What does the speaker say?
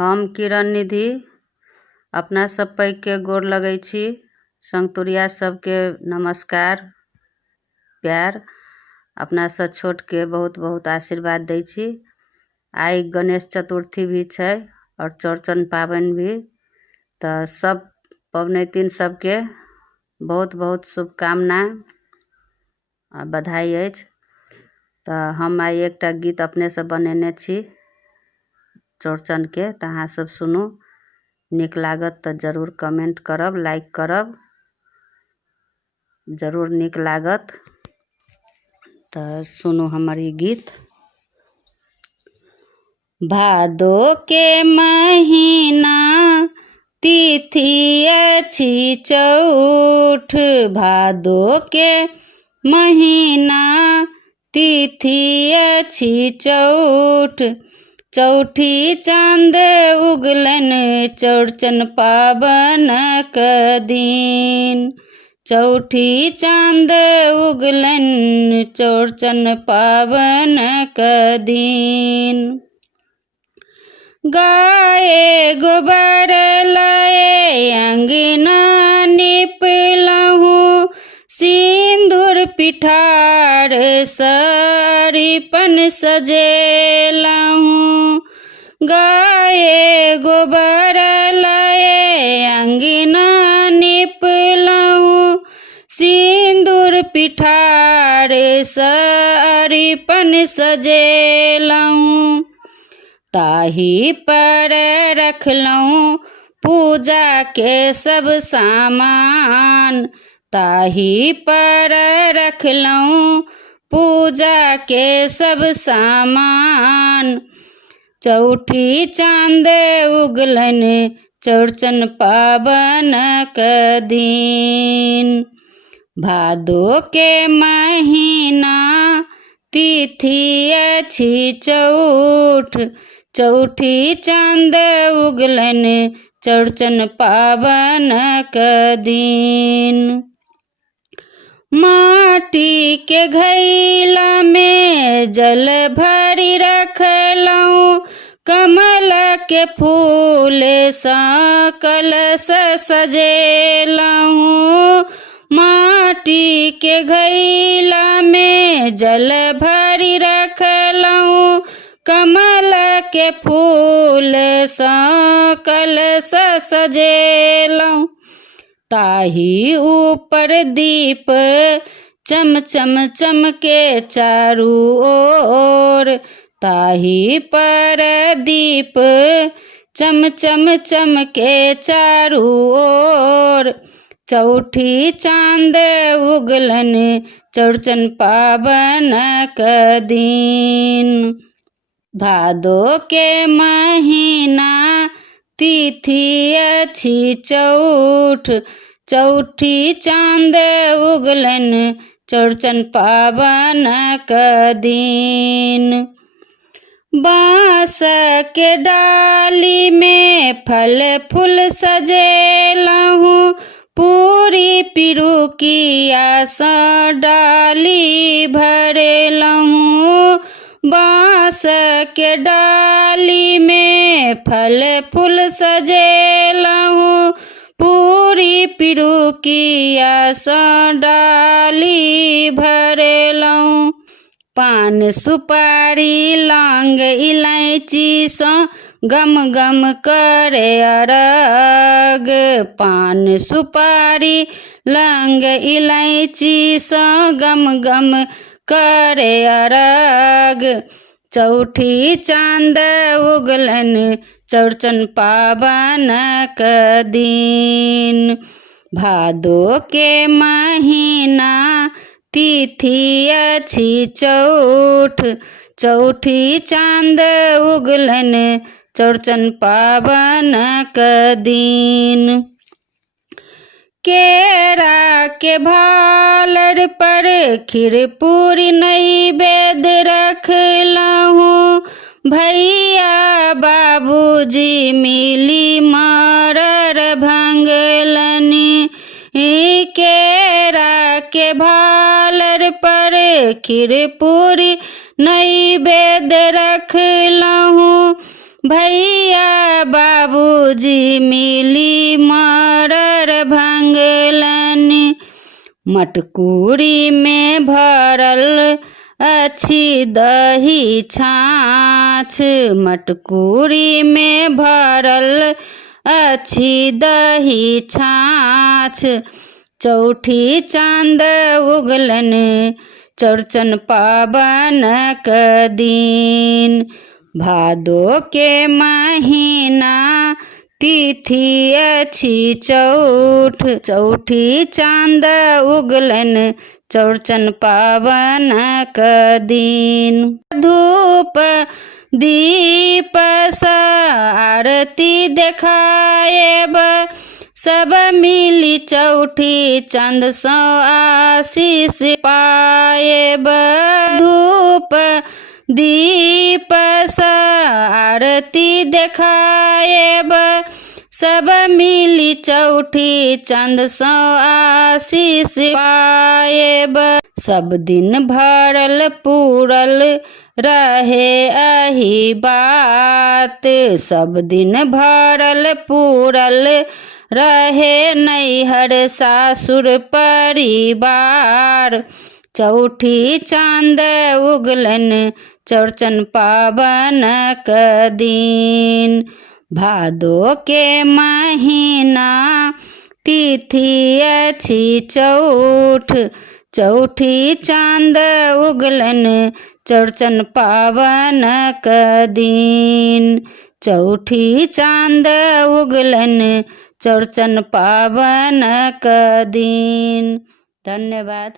हम किरण निधि अपना सब पैघ के गोर लगै छी। संगतुरिया सबके नमस्कार प्यार। अपना से छोट के बहुत बहुत आशीर्वाद दै छी। आई गणेश चतुर्थी भी छै और चौड़चन पाबनि भी, तो सब पबनैतिन सबके बहुत बहुत शुभकामना आ बधाई अछि। तो हम आई एकटा गीत अपने से बनेने छी चौड़चन के, तो अहाँ सब सुनू। नीक लागत तो जरूर कमेंट करब, लाइक करब, जरूर नीक लागत। तो सुनू हमर ई गीत। भादो के महीना तिथि अछि चौठ, भादो के महीना तिथि अछि चौठ, चौठी चाँद उगलन चौड़चन पाबनक दिन, चौठी चाँद उगलन चौड़चन पाबनक दिन। गाए गोबर लाए अंगना निपलहु, सिंदूर पिठार सरिपन सजेलहु, गाए गोबर लाए अंगना निपलहु, सिंदूर पिठार सरिपन सजेलहु, ताही पर रखलहु पूजा के सब सामान, ताही पर रखलहु पूजा के सब सामान, चौठी चाँद उगलन चौड़चन पाबनक दिन, भादो के महीना तिथि अछि चौठ, चौठी चाँद उगलन चौड़चन पाबनक दिन। माटी के घैला में जल भरी रखलहु, कमल के फूल सा कलश सजेलहु, माटी के घैला में जल भरी रखलहु, कमल के फूल सा कलश सजेलहु, ताही ऊपर दीप चम चम चमके चारू ओर, ताही पर दीप चम चम चमके चारू ओर, चौठी चाँद उगलन चौड़चन पाबनक दिन, भादो के महीना तिथि अछि चौठ, चौठी चाँद उगलन चौड़चन पाबनक दिन। बाँस के डाली में फल फूल सजेलहु, पूरी पिरुकिया सा डाली भरेलहु, बाँस के डाली में फल फूल सजेलहु, पूरी पिरुकिया सा डाली भरेलहु, पान सुपारी लौंग इलायची सा गम गम करे अरग, पान सुपारी लौंग इलायची सा गम गम करे अरग, चौठी चाँद उगलन चौड़चन पाबनक दिन, भादो के महीना तिथि अछि चौठ, चौठी चाँद उगलन चौड़चन पाबनक दिन। केरा के भालर पर खीर पूरी नैवेद्य रखलहु, भैया बाबूजी मिली मरर भंगलनी, केरा के भालर पर खीर पूरी नैवेद्य रखलहु, भैया बाबूजी मिली मरर भंगलन। मटकुरी में भरल अच्छी दही छाछ, मटकुरी में भरल अच्छी दही छाछ। चौठी चांद उगलन चौरचन पावन क दिन। भादो के महीना तिथि अछि चौठ, चौठी चांद उगलन चौरचन पावन क दिन। धूप दीप सा आरती देखाएब, सब मिली चौठी चांद सो आशीष पाएब। धूप दीप सा आरती देखाएब, सब मिली चौठी चांद सो आशीष पाएब। सब दिन भरल पूरल रहे अही बात, सब दिन भरल पूरल रहे नैहर सासुर परिवार। चौठी चांद उगलन चौरचन पावन क दिन। भादो के महीना तिथि अछि चौठ, चौठी चांद उगलन चौरचन पावन क दिन। चौठी चांद उगलन चौरचन पावन क दिन। धन्यवाद।